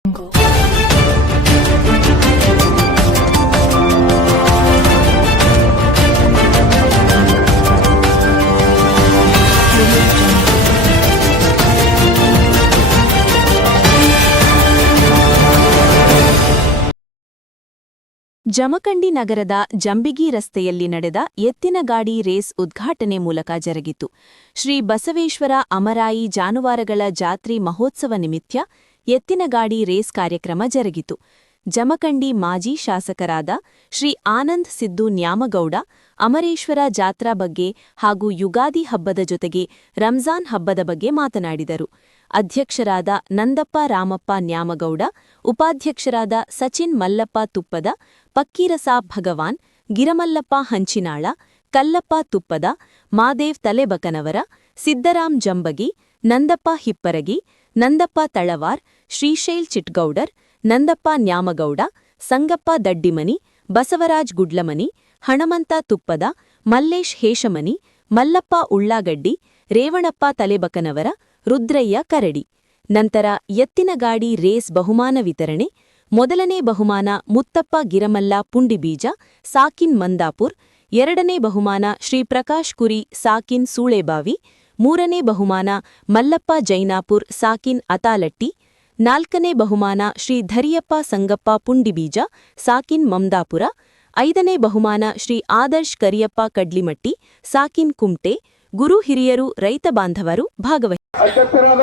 ಜಮಖಂಡಿ ನಗರದ ಜಂಬಿಗಿ ರಸ್ತೆಯಲ್ಲಿ ನಡೆದ ಎತ್ತಿನಗಾಡಿ ರೇಸ್ ಉದ್ಘಾಟನೆ ಮೂಲಕ ಜರುಗಿತು. ಶ್ರೀ ಬಸವೇಶ್ವರ ಅಮರಾಯಿ ಜಾನುವಾರುಗಳ ಜಾತ್ರಿ ಮಹೋತ್ಸವ ನಿಮಿತ್ತ ಎತ್ತಿನಗಾಡಿ ರೇಸ್ ಕಾರ್ಯಕ್ರಮ ಜರುಗಿತು. ಜಮಖಂಡಿ ಮಾಜಿ ಶಾಸಕರಾದ ಶ್ರೀ ಆನಂದ್ ಸಿದ್ದು ನ್ಯಾಮಗೌಡ ಅಮರೇಶ್ವರ ಜಾತ್ರಾ ಬಗ್ಗೆ ಹಾಗೂ ಯುಗಾದಿ ಹಬ್ಬದ ಜೊತೆಗೆ ರಂಜಾನ್ ಹಬ್ಬದ ಬಗ್ಗೆ ಮಾತನಾಡಿದರು. ಅಧ್ಯಕ್ಷರಾದ ನಂದಪ್ಪ ರಾಮಪ್ಪ ನ್ಯಾಮಗೌಡ, ಉಪಾಧ್ಯಕ್ಷರಾದ ಸಚಿನ್ ಮಲ್ಲಪ್ಪ ತುಪ್ಪದ, ಪಕ್ಕೀರಸಾಬ್ ಭಗವಾನ್, ಗಿರಮಲ್ಲಪ್ಪ ಹಂಚಿನಾಳ, ಕಲ್ಲಪ್ಪ ತುಪ್ಪದ, ಮಾದೇವ್ ತಲೆಬಕನವರ, ಸಿದ್ದರಾಮ್ ಜಂಬಗಿ, ನಂದಪ್ಪ ಹಿಪ್ಪರಗಿ, ನಂದಪ್ಪ ತಳವಾರ್, ಶ್ರೀಶೈಲ್ ಚಿಟ್ಗೌಡರ್, ನಂದಪ್ಪ ನ್ಯಾಮಗೌಡ, ಸಂಗಪ್ಪ ದಡ್ಡಿಮನಿ, ಬಸವರಾಜ್ ಗುಡ್ಲಮನಿ, ಹಣಮಂತ ತುಪ್ಪದ, ಮಲ್ಲೇಶ್ ಹೇಶಮನಿ, ಮಲ್ಲಪ್ಪ ಉಳ್ಳಾಗಡ್ಡಿ, ರೇವಣಪ್ಪ ತಲೆಬಕನವರ, ರುದ್ರಯ್ಯ ಕರಡಿ. ನಂತರ ಎತ್ತಿನಗಾಡಿ ರೇಸ್ ಬಹುಮಾನ ವಿತರಣೆ. ಮೊದಲನೇ ಬಹುಮಾನ ಮುತ್ತಪ್ಪ ಗಿರಮಲ್ಲ ಪುಂಡಿಬೀಜ, ಸಾಕಿನ್ ಮಂದಾಪುರ್. ಎರಡನೇ ಬಹುಮಾನ ಶ್ರೀ ಪ್ರಕಾಶ್ ಕುರಿ, ಸಾಕಿನ್ ಸೂಳೆಬಾವಿ. ಮೂರನೇ ಬಹುಮಾನ ಮಲ್ಲಪ್ಪ ಜೈನಾಪುರ್, ಸಾಕಿನ್ ಅತಾಲಟ್ಟಿ. ನಾಲ್ಕನೇ ಬಹುಮಾನ ಶ್ರೀ ಧರಿಯಪ್ಪ ಸಂಗಪ್ಪ ಪುಂಡಿಬೀಜ, ಸಾಕಿನ್ ಮಮ್ದಾಪುರ. ಐದನೇ ಬಹುಮಾನ ಶ್ರೀ ಆದರ್ಶ್ ಕರಿಯಪ್ಪ ಕಡ್ಲಿಮಟ್ಟಿ, ಸಾಕಿನ್ ಕುಮ್ಟೆ. ಗುರು ಹಿರಿಯರು, ರೈತ ಬಾಂಧವರು ಭಾಗವಹಿಸಿದ್ದರು. ಅಧ್ಯಕ್ಷರಾದ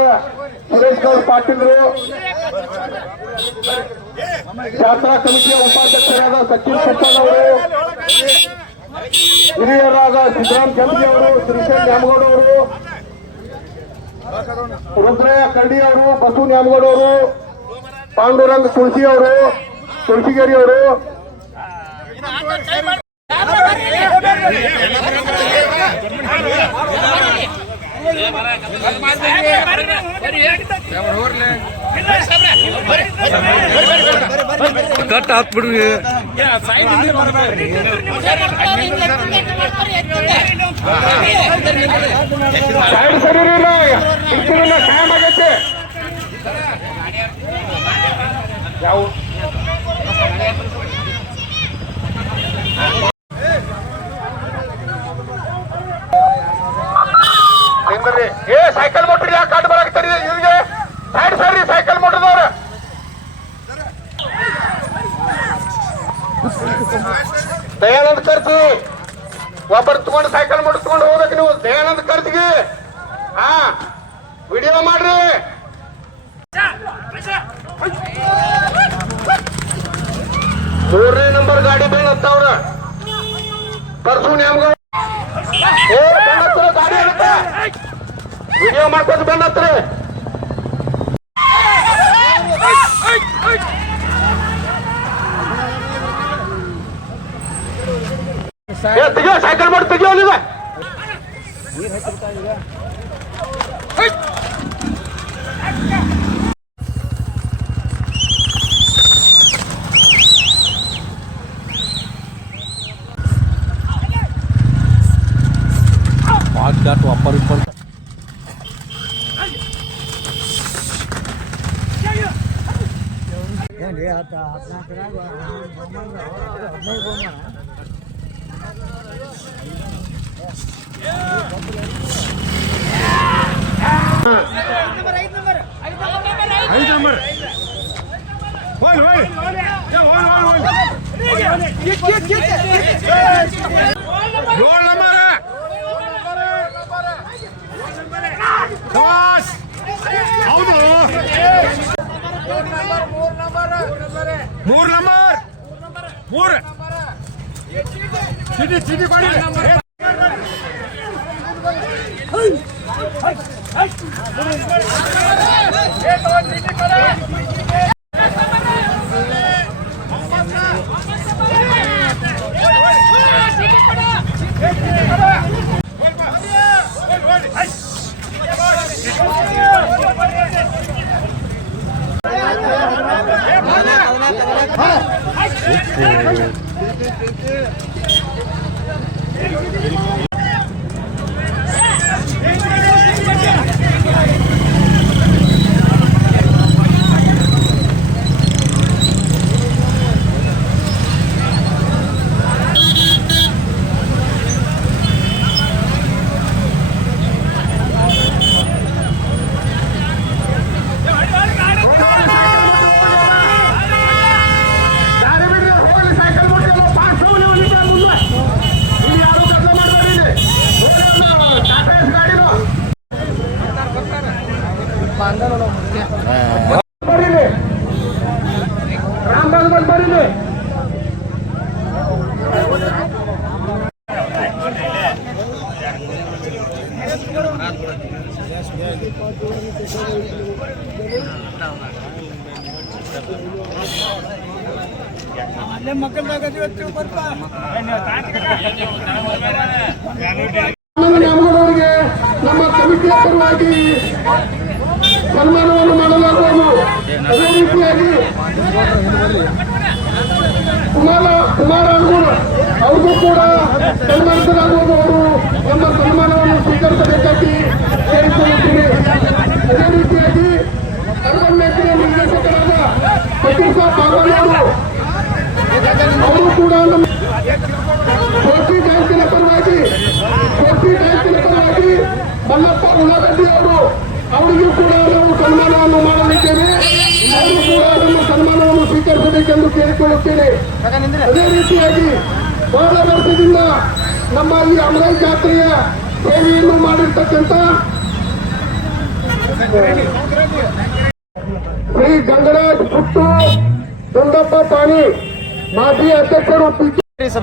ಸುರೇಶ್ ಗೌಡ ಪಾಟೀಲ್ರು, ಜಾತ್ರಾ ಕಮಿಟಿಯ ಉಪಾಧ್ಯಕ್ಷರಾದ ಸಚಿನ್ ತುಪ್ಪದವರು, ಹಿರಿಯರಾದ ಸಿದ್ದರಾಮ್ ಜಂಬಗಿ ಅವರು, ಶ್ರೀಶೈಲ್ ನ್ಯಾಮಗೌಡ ಅವರು, ರುದ್ರಯ್ಯ ಕರಡಿ ಅವರು, ಬಸು ನ್ಯಾಮಗೌಡ ಅವರು, ಪಾಂಡುರಂಗ ತುಳಸಿ ಅವರು, ತುಳಸಿಗೇರಿ ಅವರು, ಕಟ್ ಹಾಕ್ಬಿಡು. ಟೈಮ್ ಆಗತ್ತೆ. ಯಾವ ಏ ಸೈಕಲ್ ಮೋಟ್ರ್ ಯಾಕೆ ಕಾಡು ಬರಾಕ್ತಾರಿ ಇವ್ರಿಗೆ? ಸೈಡ್ ಸರ್ರಿ ಸೈಕಲ್ ಮೋಟ್ರದವ್ರ. ದಯಾನಂದ ಖರ್ಚಿ ಒಬ್ಬರು ತಗೊಂಡು ಸೈಕಲ್ ಮೋಟ್ರ್ ತಗೊಂಡು ಹೋಗ್ಬೇಕು ನೀವು. ದಯಾನಂದ ಖರ್ಚಿಗೆ ವಿಡಿಯೋ ಮಾಡ್ರಿ. ಮೂರನೇ ನಂಬರ್ ಗಾಡಿ ಬೀಳತ್ತವ್ರ. ಪರ್ಸು ನ್ಯಾಮಗೌಡ ಗಾಡಿ ಇರುತ್ತೆ, ವಿಡಿಯೋ ಮಾಡ್ಕೊಂಡು ಬಂದತ್ರಿ. ತೆಗಿಯೋ ಸೈಕಲ್ ಮಾಡಿ ತೆಗಿಯೋ. ನೀವು वाट वापर ಮೂರ್ ಚೀಟಿ ಚೀಟಿ ಕೊಡಿ. ನ್ಯಾಮಗೌಡರಿಗೆ ನಮ್ಮ ಸಮಿತಿಯ ಪರವಾಗಿ ಸನ್ಮಾನವನ್ನು ಮಾಡಲಾಗುವುದು. ಅದೇ ರೀತಿಯಾಗಿ ಕುಮಾರ ಅನ್ಗೂರು ಅವ್ರಿಗೂ ಕೂಡ ಸನ್ಮಾನಿಸಲಾಗುವುದು. ಅವರು ನಮ್ಮ ಸನ್ಮಾನವನ್ನು ಸ್ವೀಕರಿಸಬೇಕಾಗಿ ಕೇಳಿಕೊಳ್ಳುತ್ತೀನಿ. ಅದೇ ರೀತಿಯಾಗಿ ಅರ್ಬನ್ ಮ್ಯಾಚಿನ ನಿರ್ದೇಶಕರಾದ ಫಕೀರ್ ಸಾಬ್ ಬಾಗವಾನ್ ಅವರು ಕೂಡ ನಮ್ಮ ಕೋಟಿ ಬ್ಯಾಂಕಿನ ಪರವಾಗಿ ಮಲ್ಲಪ್ಪ ಉಳ್ಳಾಗಡ್ಡಿ ಅವರಿಗೂ ಕೂಡ ನಾವು ಸನ್ಮಾನವನ್ನು ಮಾಡಲಿದ್ದೇವೆ. ಅವರು ಕೂಡ ನಮ್ಮ ಸನ್ಮಾನವನ್ನು ಸ್ವೀಕರಿಸಬೇಕೆಂದು ಕೇಳಿಕೊಳ್ಳುತ್ತೇನೆ. ಅದೇ ರೀತಿಯಾಗಿ ಬಹಳ ವರ್ಷದಿಂದ ನಮ್ಮ ಈ ಅಮರಾಯಿ ಜಾತ್ರೆಯ ಸೇವೆಯನ್ನು ಮಾಡಿರ್ತಕ್ಕಂಥ ಶ್ರೀ ಗಂಗರಾಜ್ ಪುಟ್ಟು ದುಂಡಪ್ಪ ಪಾಣಿ, ಮಾಜಿ ಅಧ್ಯಕ್ಷರು ಪಿ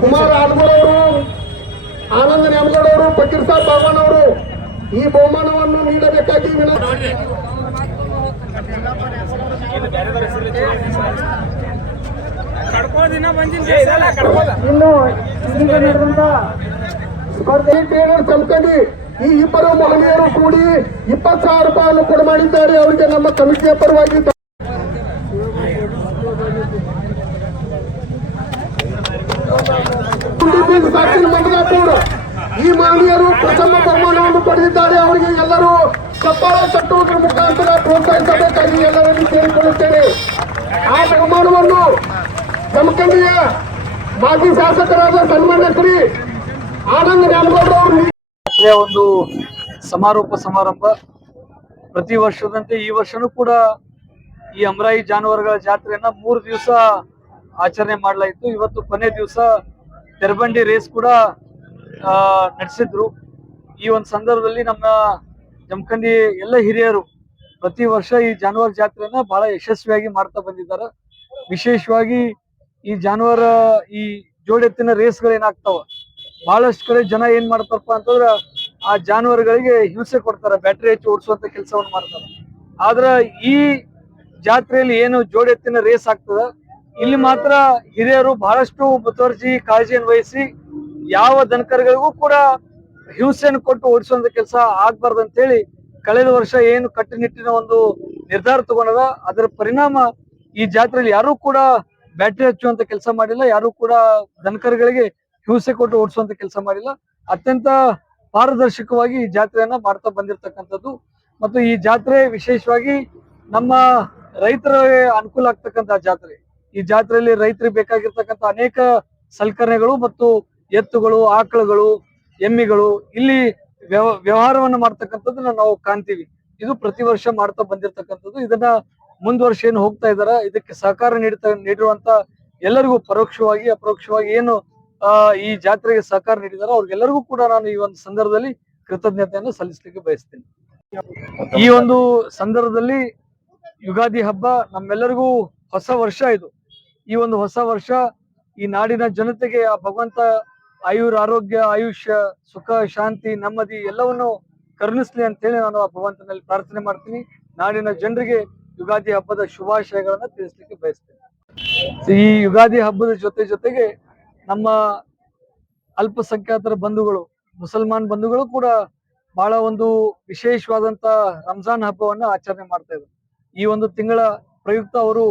ಕುಮಾರ್ ಆಲ್ಗೂರ್ ಅವರು, ಆನಂದ್ ನ್ಯಾಮಗೌಡ ಅವರು, ಫಕೀರ್ ಸಾಬ್ ಬಾಗವಾನ್ ಅವರು ಈ ಬಹುಮಾನವನ್ನು ನೀಡಬೇಕಾಗಿ ವಿನಂತಿ. ಇನ್ನು ಈಗ ನಡೆದಂತ ಸ್ಪರ್ಧೆ ಟ್ರೇನರ್ ಚಮಕಂಡಿ ಈ ಇಬ್ಬರು ಮಹನೀಯರು ಕೂಡಿ 20,000 ರೂಪಾಯಿಯನ್ನು ಕೊಡ ಮಾಡಿದ್ದಾರೆ. ಅವರಿಗೆ ನಮ್ಮ ಕಮಿಟಿಯ ಪರವಾಗಿ ಮಂದಗಾಪುರ ಈ ಮಹನೀಯರು ಪ್ರಥಮ ಬಹುಮಾನವನ್ನು ಪಡೆದಿದ್ದಾರೆ. ಅವರಿಗೆ ಎಲ್ಲರೂ ಚಪ್ಪಾಳ ತಟ್ಟುವುದರ ಮುಖಾಂತರ ಪ್ರೋತ್ಸಾಹಿಸಬೇಕಾಗಿ ಎಲ್ಲರನ್ನು ಕೇಳಿಕೊಳ್ಳುತ್ತೇನೆ. ಆ ಬಹುಮಾನವನ್ನು ಜಮಖಂಡಿಯ ಮಾಜಿ ಶಾಸಕರಾದ ಸನ್ಮಾನ್ಯ ಶ್ರೀ ಆನಂದ್ ನ್ಯಾಮಗೌಡ ಅವರು ಒಂದು ಸಮಾರೋಪ ಸಮಾರಂಭ ಪ್ರತಿ ವರ್ಷದಂತೆ ಈ ವರ್ಷನೂ ಕೂಡ ಈ ಅಮರಾಯಿ ಜಾನುವಾರುಗಳ ಜಾತ್ರೆಯನ್ನ 3 ದಿವಸ ಆಚರಣೆ ಮಾಡಲಾಯಿತು. ಇವತ್ತು ಕೊನೆ ದಿವಸ ತೆರಬಂಡಿ ರೇಸ್ ಕೂಡ ನಡೆಸಿದ್ರು. ಈ ಒಂದು ಸಂದರ್ಭದಲ್ಲಿ ನಮ್ಮ ಜಮಖಂಡಿ ಎಲ್ಲ ಹಿರಿಯರು ಪ್ರತಿ ವರ್ಷ ಈ ಜಾನುವಾರು ಜಾತ್ರೆಯನ್ನ ಬಹಳ ಯಶಸ್ವಿಯಾಗಿ ಮಾಡ್ತಾ ಬಂದಿದ್ದಾರೆ. ವಿಶೇಷವಾಗಿ ಈ ಜಾನುವಾರು ಈ ಜೋಡೆತ್ತಿನ ರೇಸ್ಗಳು ಏನಾಗ್ತಾವ, ಬಹಳಷ್ಟು ಕಡೆ ಜನ ಏನ್ ಮಾಡ್ತಾರಪ್ಪ ಅಂತಂದ್ರ ಆ ಜಾನುವಾರುಗಳಿಗೆ ಹಿಂಸೆ ಕೊಡ್ತಾರೆ, ಬ್ಯಾಟ್ರಿ ಹಚ್ಚಿ ಓಡಿಸುವಂತ ಕೆಲಸವನ್ನು ಮಾಡ್ತಾರೆ. ಆದ್ರ ಈ ಜಾತ್ರೆಯಲ್ಲಿ ಏನು ಜೋಡೆತ್ತಿನ ರೇಸ್ ಆಗ್ತದ, ಇಲ್ಲಿ ಮಾತ್ರ ಹಿರಿಯರು ಬಹಳಷ್ಟು ಮುತುವರ್ಜಿ ಕಾಳಜಿಯನ್ನು ವಹಿಸಿ ಯಾವ ದನಕರುಗಳಿಗೂ ಕೂಡ ಹಿಂಸೆಯನ್ನು ಕೊಟ್ಟು ಓಡಿಸುವಂತ ಕೆಲಸ ಆಗ್ಬಾರ್ದು ಅಂತ ಹೇಳಿ ಕಳೆದ ವರ್ಷ ಏನು ಕಟ್ಟುನಿಟ್ಟಿನ ಒಂದು ನಿರ್ಧಾರ ತಗೊಂಡದ. ಅದರ ಪರಿಣಾಮ ಈ ಜಾತ್ರೆಯಲ್ಲಿ ಯಾರು ಕೂಡ ಬ್ಯಾಟ್ರಿ ಹಚ್ಚುವಂತ ಕೆಲಸ ಮಾಡಿಲ್ಲ, ಯಾರು ಕೂಡ ದನಕರುಗಳಿಗೆ ಹಿಂಸೆ ಕೊಟ್ಟು ಓಡಿಸುವಂತ ಕೆಲಸ ಮಾಡಿಲ್ಲ. ಅತ್ಯಂತ ಪಾರದರ್ಶಕವಾಗಿ ಈ ಜಾತ್ರೆಯನ್ನ ಮಾಡ್ತಾ ಬಂದಿರತಕ್ಕಂಥದ್ದು. ಮತ್ತು ಈ ಜಾತ್ರೆ ವಿಶೇಷವಾಗಿ ನಮ್ಮ ರೈತರಿಗೆ ಅನುಕೂಲ ಆಗ್ತಕ್ಕಂಥ ಜಾತ್ರೆ. ಈ ಜಾತ್ರೆಯಲ್ಲಿ ರೈತರಿಗೆ ಬೇಕಾಗಿರ್ತಕ್ಕಂಥ ಅನೇಕ ಸಲಕರಣೆಗಳು ಮತ್ತು ಎತ್ತುಗಳು, ಆಕಳುಗಳು, ಎಮ್ಮಿಗಳು ಇಲ್ಲಿ ವ್ಯವಹಾರವನ್ನು ಮಾಡ್ತಕ್ಕಂಥದ್ದನ್ನ ನಾವು ಕಾಣ್ತೀವಿ. ಇದು ಪ್ರತಿ ವರ್ಷ ಮಾಡ್ತಾ ಬಂದಿರತಕ್ಕಂಥದ್ದು. ಇದನ್ನ ಮುಂದುವರ್ಷ ಏನು ಹೋಗ್ತಾ ಇದಾರ, ಇದಕ್ಕೆ ಸಹಕಾರ ನೀಡಿರುವಂತ ಎಲ್ಲರಿಗೂ ಪರೋಕ್ಷವಾಗಿ ಅಪರೋಕ್ಷವಾಗಿ ಏನು ಈ ಜಾತ್ರೆಗೆ ಸಹಕಾರ ನೀಡಿದಾರೋ ಅವ್ರಿಗೆಲ್ಲರಿಗೂ ಕೂಡ ನಾನು ಈ ಒಂದು ಸಂದರ್ಭದಲ್ಲಿ ಕೃತಜ್ಞತೆಯನ್ನು ಸಲ್ಲಿಸಲಿಕ್ಕೆ ಬಯಸ್ತೇನೆ. ಈ ಒಂದು ಸಂದರ್ಭದಲ್ಲಿ ಯುಗಾದಿ ಹಬ್ಬ ನಮ್ಮೆಲ್ಲರಿಗೂ ಹೊಸ ವರ್ಷ. ಇದು ಈ ಒಂದು ಹೊಸ ವರ್ಷ ಈ ನಾಡಿನ ಜನತೆಗೆ ಆ ಭಗವಂತ ಆರೋಗ್ಯ, ಆಯುಷ್ಯ, ಸುಖ, ಶಾಂತಿ, ನೆಮ್ಮದಿ ಎಲ್ಲವನ್ನು ಕರುಣಿಸ್ಲಿ ಅಂತ ಹೇಳಿ ನಾನು ಆ ಭಗವಂತನಲ್ಲಿ ಪ್ರಾರ್ಥನೆ ಮಾಡ್ತೀನಿ. ನಾಡಿನ ಜನರಿಗೆ ಯುಗಾದಿ ಹಬ್ಬದ ಶುಭಾಶಯಗಳನ್ನ ತಿಳಿಸ್ಲಿಕ್ಕೆ ಬಯಸ್ತೇನೆ. ಈ ಯುಗಾದಿ ಹಬ್ಬದ ಜೊತೆಗೆ ನಮ್ಮ ಅಲ್ಪಸಂಖ್ಯಾತರ ಬಂಧುಗಳು, ಮುಸಲ್ಮಾನ್ ಬಂಧುಗಳು ಕೂಡ ಬಹಳ ಒಂದು ವಿಶೇಷವಾದಂತ ರಂಜಾನ್ ಹಬ್ಬವನ್ನ ಆಚರಣೆ ಮಾಡ್ತಾ ಇದ್ರು. ಈ ಒಂದು ತಿಂಗಳ ಪ್ರಯುಕ್ತ ಅವರು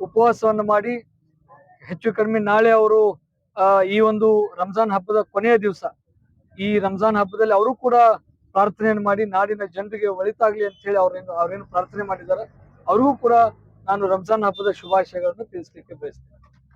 ಉಪವಾಸವನ್ನು ಮಾಡಿ ಹೆಚ್ಚು ಕಡಿಮೆ ನಾಳೆ ಅವರು ಈ ಒಂದು ರಂಜಾನ್ ಹಬ್ಬದ ಕೊನೆಯ ದಿವಸ ಈ ರಂಜಾನ್ ಹಬ್ಬದಲ್ಲಿ ಅವರು ಕೂಡ ಪ್ರಾರ್ಥನೆಯನ್ನು ಮಾಡಿ ನಾಡಿನ ಜನರಿಗೆ ಒಳಿತಾಗ್ಲಿ ಅಂತ ಹೇಳಿ ಅವ್ರೇನು ಪ್ರಾರ್ಥನೆ ಮಾಡಿದ್ದಾರೆ. ಅವ್ರಿಗೂ ಕೂಡ ನಾನು ರಂಜಾನ್ ಹಬ್ಬದ ಶುಭಾಶಯಗಳನ್ನು ತಿಳಿಸ್ಲಿಕ್ಕೆ ಬಯಸ್ತೇನೆ.